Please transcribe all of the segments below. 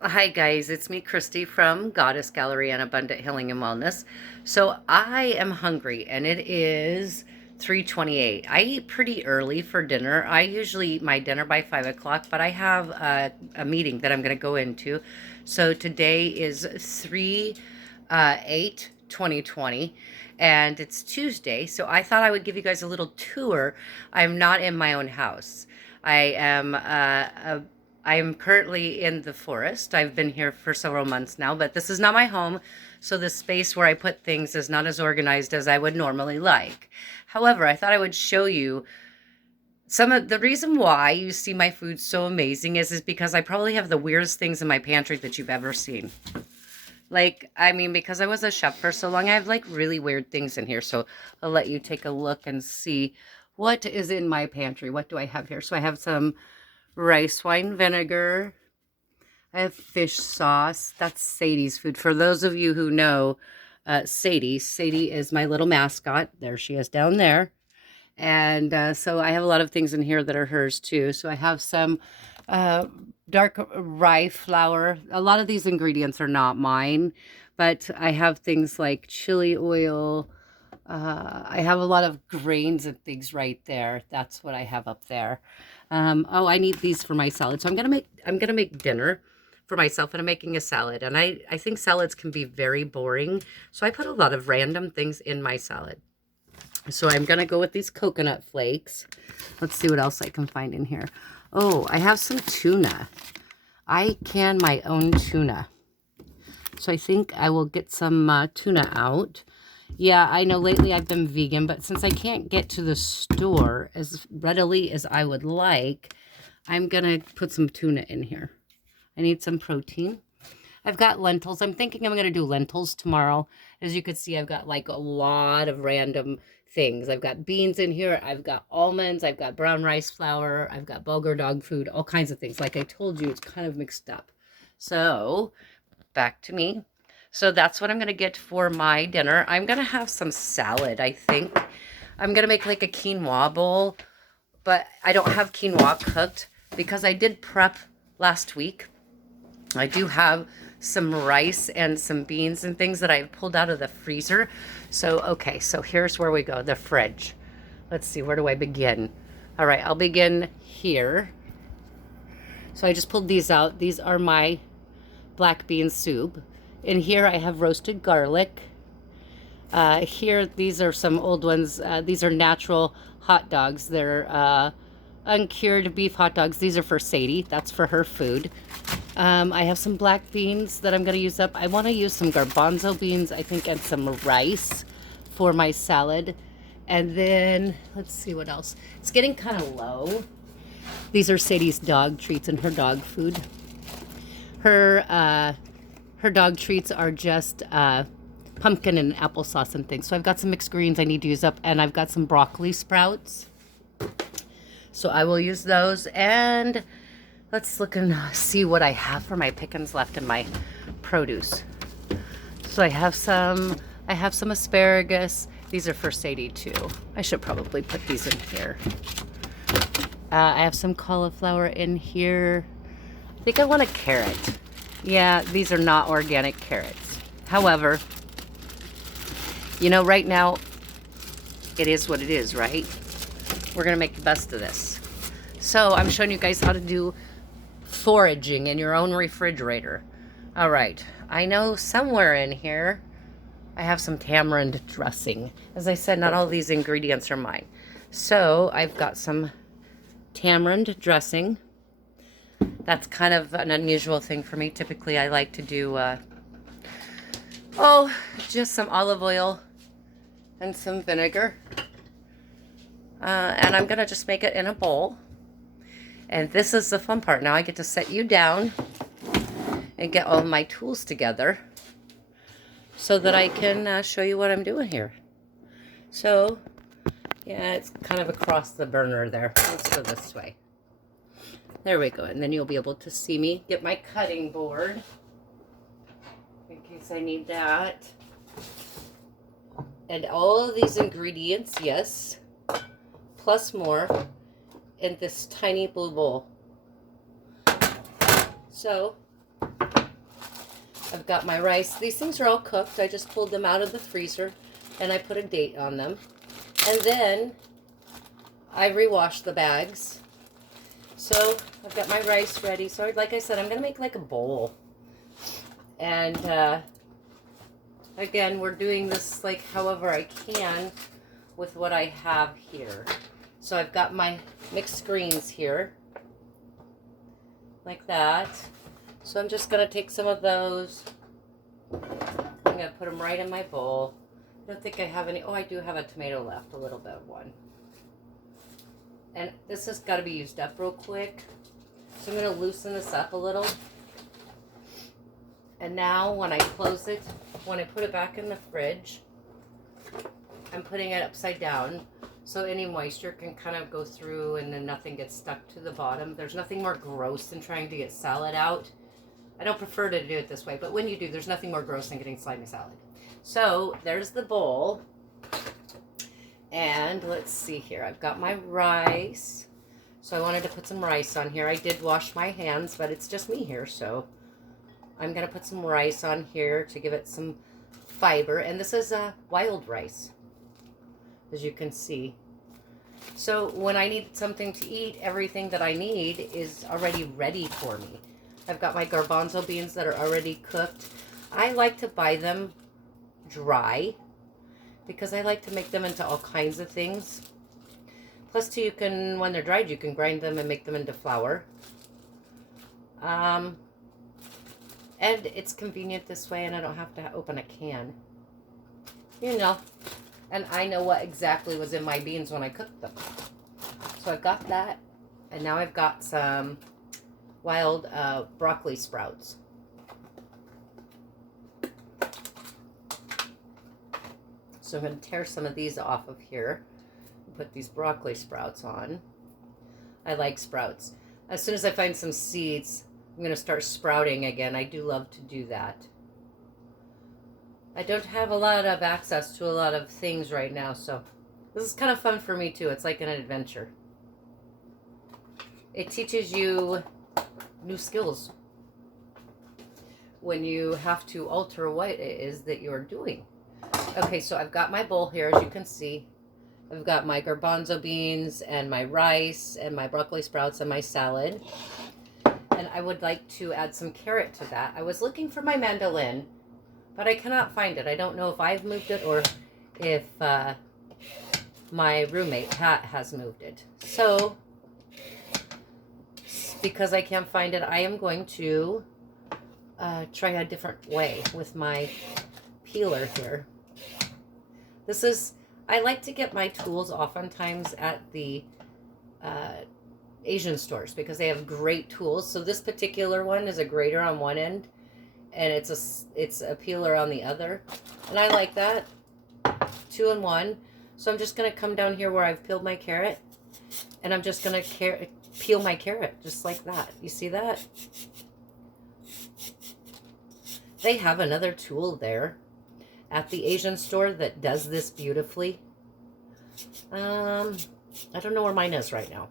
Hi guys, it's me Christy from Goddess Gallery and Abundant Healing and Wellness. So I am hungry and it is 3:28. I eat pretty early for dinner. I usually eat my dinner by 5 o'clock, but I have a meeting that I'm going to go into. So today is 3 2020 and it's Tuesday. So I thought I would give you guys a little tour. I'm not in my own house. I am I am currently in the forest. I've been here for several months now, but this is not my home, so the space where I put things is not as organized as I would normally like. However, I thought I would show you some of the reason why you see my food so amazing is because I probably have the weirdest things in my pantry that you've ever seen. Like, I mean, because I was a chef for so long, I have like really weird things in here. So I'll let you take a look and see what is in my pantry. What do I have here? So I have some rice wine vinegar. I have fish sauce. That's Sadie's food. For those of you who know Sadie is my little mascot. There she is down there. And so I have a lot of things in here that are hers too. So I have some uh, dark rye flour. A lot of these ingredients are not mine, but I have things like chili oil. I have a lot of grains and things right there. That's what I have up there. Oh, I need these for my salad. So I'm gonna make dinner for myself, and I'm making a salad. And I think salads can be very boring. So I put a lot of random things in my salad. So I'm going to go with these coconut flakes. Let's see what else I can find in here. Oh, I have some tuna. I can my own tuna. So I think I will get some tuna out. Yeah, I know lately I've been vegan, but since I can't get to the store as readily as I would like, I'm going to put some tuna in here. I need some protein. I've got lentils. I'm thinking I'm going to do lentils tomorrow. As you can see, I've got like a lot of random things. I've got beans in here. I've got almonds. I've got brown rice flour. I've got bulgur dog food, all kinds of things. Like I told you, it's kind of mixed up. So back to me. So that's what I'm going to get for my dinner. I'm going to have some salad, I think. I'm going to make like a quinoa bowl, but I don't have quinoa cooked because I did prep last week. I do have some rice and some beans and things that I pulled out of the freezer. So, okay, so here's where we go, the fridge. Let's see, where do I begin? All right, I'll begin here. So I just pulled these out. These are my black bean soup. In here I have roasted garlic. Here, these are some old ones. These are natural hot dogs. They're uncured beef hot dogs. These are for Sadie. That's for her food. I have some black beans that I'm going to use up. I want to use some garbanzo beans, I think, and some rice for my salad. And then, let's see what else. It's getting kind of low. These are Sadie's dog treats and her dog food. Her dog treats are just pumpkin and applesauce and things. So I've got some mixed greens I need to use up, and I've got some broccoli sprouts. So I will use those, and let's look and see what I have for my pickings left in my produce. So I have some asparagus. These are for Sadie too. I should probably put these in here. I have some cauliflower in here. I think I want a carrot. Yeah, these are not organic carrots. However, you know, right now, it is what it is, right? We're going to make the best of this. So I'm showing you guys how to do foraging in your own refrigerator. All right, I know somewhere in here I have some tamarind dressing. As I said, not all these ingredients are mine. So I've got some tamarind dressing. That's kind of an unusual thing for me. Typically I like to do just some olive oil and some vinegar. And I'm gonna just make it in a bowl. And this is the fun part. Now I get to set you down and get all my tools together so that I can show you what I'm doing here. So, yeah, it's kind of across the burner there. Let's go this way. There we go. And then you'll be able to see me get my cutting board in case I need that. And all of these ingredients, yes, plus more, in this tiny blue bowl. So I've got my rice. These things are all cooked. I just pulled them out of the freezer and I put a date on them. And then I rewashed the bags. So I've got my rice ready. So like I said, I'm going to make like a bowl. And again, we're doing this like however I can with what I have here. So I've got my mixed greens here. Like that. So I'm just going to take some of those. I'm going to put them right in my bowl. I don't think I have any. Oh, I do have a tomato left. A little bit of one. And this has got to be used up real quick. So I'm going to loosen this up a little. And now when I close it, when I put it back in the fridge, I'm putting it upside down so any moisture can kind of go through and then nothing gets stuck to the bottom. There's nothing more gross than trying to get salad out. I don't prefer to do it this way, but when you do, there's nothing more gross than getting slimy salad. So there's the bowl. And let's see here. I've got my rice. So I wanted to put some rice on here. I did wash my hands, but it's just me here. So I'm going to put some rice on here to give it some fiber. And this is wild rice, as you can see. So when I need something to eat, everything that I need is already ready for me. I've got my garbanzo beans that are already cooked. I like to buy them dry because I like to make them into all kinds of things. Plus, too, you can, when they're dried, you can grind them and make them into flour. And it's convenient this way, and I don't have to open a can. You know, and I know what exactly was in my beans when I cooked them. So I've got that, and now I've got some wild broccoli sprouts. So I'm going to tear some of these off of here and put these broccoli sprouts on. I like sprouts. As soon as I find some seeds, I'm going to start sprouting again. I do love to do that. I don't have a lot of access to a lot of things right now, so this is kind of fun for me too. It's like an adventure. It teaches you new skills when you have to alter what it is that you're doing. Okay, so I've got my bowl here, as you can see. I've got my garbanzo beans and my rice and my broccoli sprouts and my salad. And I would like to add some carrot to that. I was looking for my mandolin, but I cannot find it. I don't know if I've moved it or if my roommate, Pat, has moved it. So, because I can't find it, I am going to try a different way with my peeler here. This is, I like to get my tools oftentimes at the Asian stores because they have great tools. So this particular one is a grater on one end and it's a peeler on the other. And I like that, 2 in 1. So I'm just going to come down here where I've peeled my carrot and I'm just going to peel my carrot just like that. You see that? They have another tool there at the Asian store that does this beautifully. I don't know where mine is right now.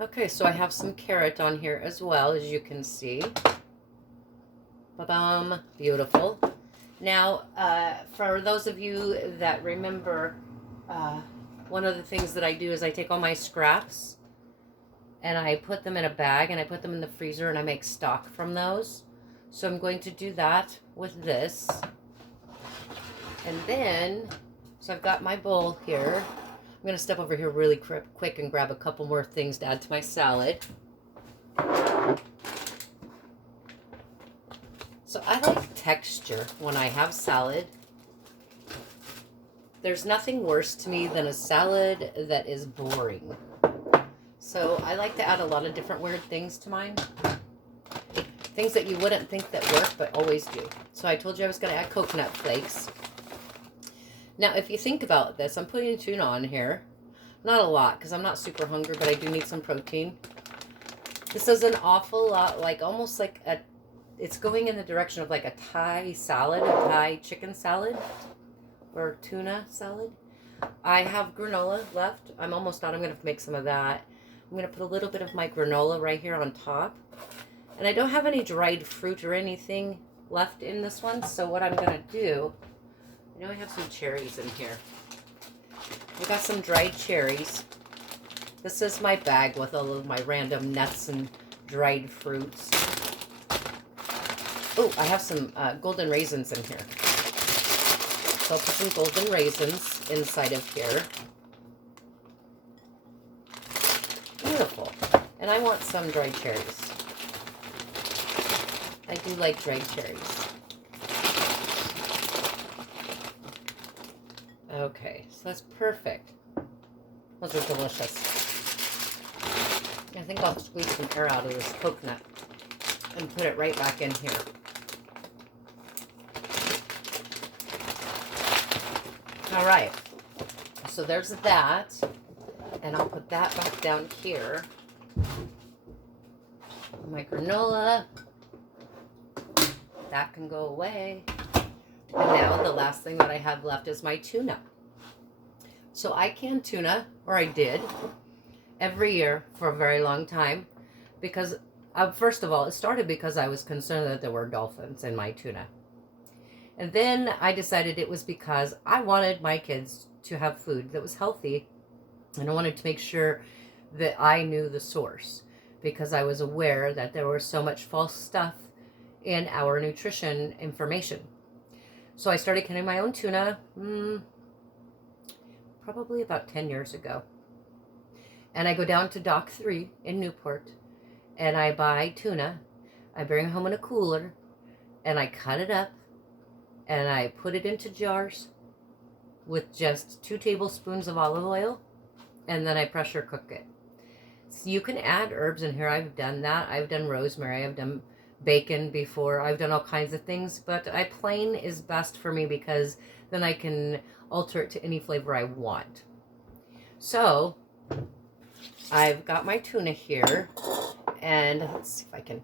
Okay, so I have some carrot on here as well, as you can see. Ba-bum, beautiful. Now, for those of you that remember, one of the things that I do is I take all my scraps and I put them in a bag and I put them in the freezer and I make stock from those. So I'm going to do that with this. And then, so I've got my bowl here. I'm going to step over here really quick and grab a couple more things to add to my salad. So I like texture when I have salad. There's nothing worse to me than a salad that is boring. So I like to add a lot of different weird things to mine. Things that you wouldn't think that work, but always do. So I told you I was going to add coconut flakes. Now, if you think about this, I'm putting tuna on here. Not a lot, because I'm not super hungry, but I do need some protein. This is an awful lot, like almost like a, it's going in the direction of like a Thai salad, a Thai chicken salad, or tuna salad. I have granola left. I'm almost done. I'm going to make some of that. I'm going to put a little bit of my granola right here on top. And I don't have any dried fruit or anything left in this one. So what I'm going to do, I know I have some cherries in here. I got some dried cherries. This is my bag with all of my random nuts and dried fruits. Oh, I have some golden raisins in here. So I'll put some golden raisins inside of here. Beautiful. And I want some dried cherries. I do like dried cherries. Okay, so that's perfect. Those are delicious. I think I'll squeeze some air out of this coconut and put it right back in here. All right, so there's that, and I'll put that back down here. My granola, that can go away. And now the last thing that I have left is my tuna. So I can tuna, or I did, every year for a very long time, because first of all, it started because I was concerned that there were dolphins in my tuna. And then I decided it was because I wanted my kids to have food that was healthy, and I wanted to make sure that I knew the source, because I was aware that there was so much false stuff in our nutrition information. So I started canning my own tuna probably about 10 years ago. And I go down to Dock 3 in Newport, and I buy tuna. I bring it home in a cooler, and I cut it up, and I put it into jars with just 2 tablespoons of olive oil, and then I pressure cook it. So you can add herbs in here. I've done that. I've done rosemary. I've done bacon before. I've done all kinds of things, but plain is best for me because then I can alter it to any flavor I want. So I've got my tuna here, and let's see if I can.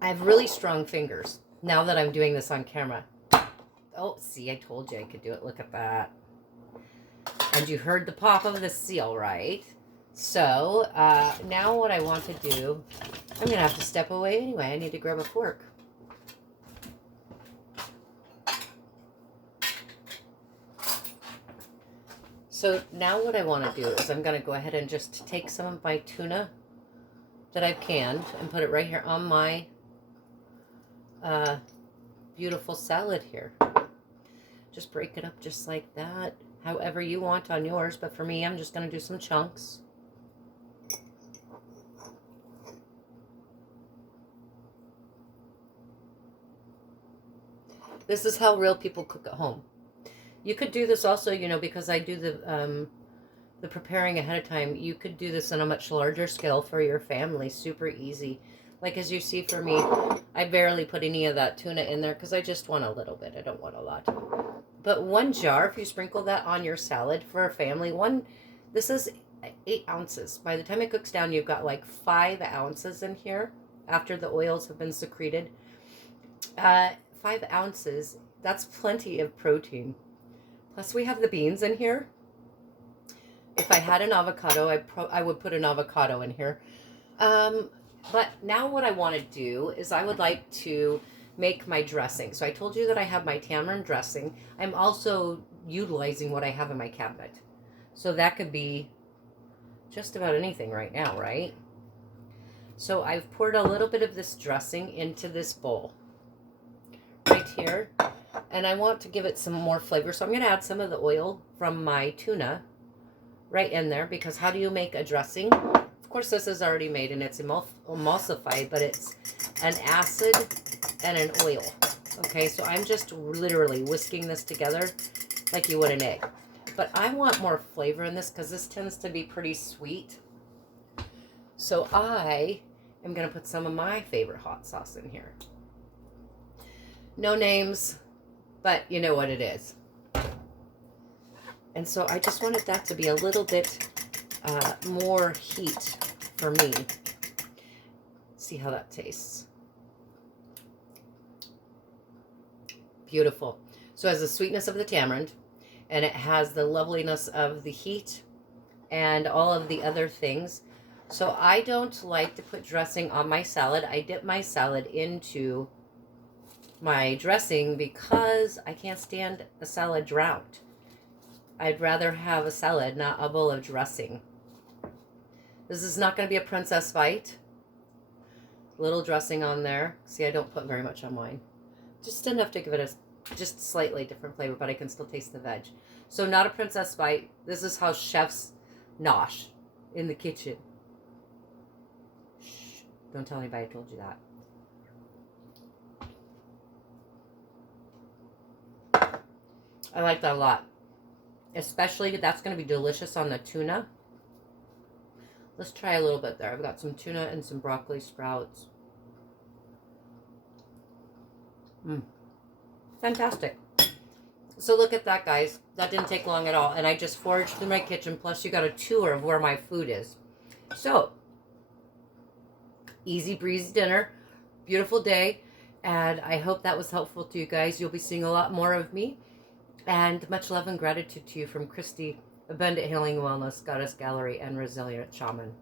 I have really strong fingers now that I'm doing this on camera. Oh, see, I told you I could do it. Look at that. And you heard the pop of the seal, right? So now what I want to do, I'm going to have to step away anyway. I need to grab a fork. So now what I want to do is I'm going to go ahead and just take some of my tuna that I've canned and put it right here on my beautiful salad here. Just break it up just like that, however you want on yours. But for me, I'm just going to do some chunks. This is how real people cook at home. You could do this also, you know, because I do the preparing ahead of time. You could do this on a much larger scale for your family. Super easy. Like as you see for me, I barely put any of that tuna in there because I just want a little bit. I don't want a lot. But 1 jar, if you sprinkle that on your salad for a family, this is 8 ounces. By the time it cooks down, you've got like 5 ounces in here after the oils have been secreted. 5 ounces, that's plenty of protein. Plus we have the beans in here. If I had an avocado, I would put an avocado in here. But now what I want to do is I would like to make my dressing. So I told you that I have my tamarind dressing. I'm also utilizing what I have in my cabinet. So that could be just about anything right now, right? So I've poured a little bit of this dressing into this bowl right here. And I want to give it some more flavor. So I'm going to add some of the oil from my tuna right in there, because how do you make a dressing? Of course, this is already made and it's emulsified, but it's an acid and an oil. Okay, so I'm just literally whisking this together like you would an egg. But I want more flavor in this because this tends to be pretty sweet. So I am going to put some of my favorite hot sauce in here. No names, but you know what it is. And so I just wanted that to be a little bit more heat for me. See how that tastes. Beautiful. So it has the sweetness of the tamarind, and it has the loveliness of the heat and all of the other things. So I don't like to put dressing on my salad. I dip my salad into my dressing because I can't stand a salad drowned. I'd rather have a salad, not a bowl of dressing. This is not going to be a princess bite. Little dressing on there. See, I don't put very much on mine. Just enough to give it a just slightly different flavor, but I can still taste the veg. So not a princess bite. This is how chefs nosh in the kitchen. Shh. Don't tell anybody I told you that. I like that a lot. Especially, that's going to be delicious on the tuna. Let's try a little bit there. I've got some tuna and some broccoli sprouts. Fantastic. So look at that, guys. That didn't take long at all. And I just foraged through my kitchen. Plus, you got a tour of where my food is. So, easy breezy dinner. Beautiful day. And I hope that was helpful to you guys. You'll be seeing a lot more of me. And much love and gratitude to you from Christy, Abundant Healing Wellness, Goddess Gallery, and Resilient Shaman.